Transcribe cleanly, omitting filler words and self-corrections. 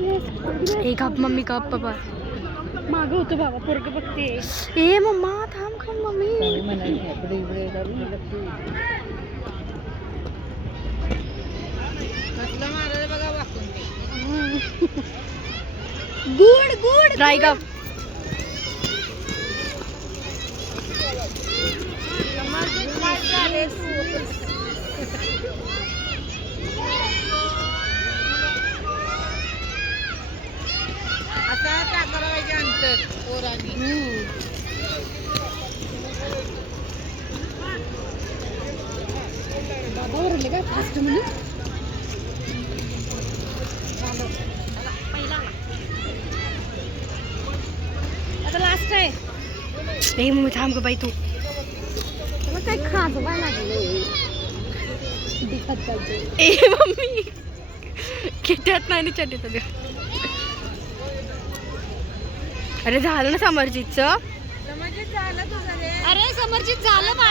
एक आप मम्मी का आप पप्पा मागं होतो बाबा पोरग बघते. ए मम्मा थांब का मम्मी. गुड गुड ट्राय का बाबा ओरडले का फास्ट म्हणून. आता लास्ट आहे. ए मम्मी थांब का बाई तू. मग काय खाज व्हायला लागले दिखत पाहिजे. ए मम्मी किट्यात नाही चटत. अरे झालं ना समर्जितचं. अरे समर्जित झालं बाळा.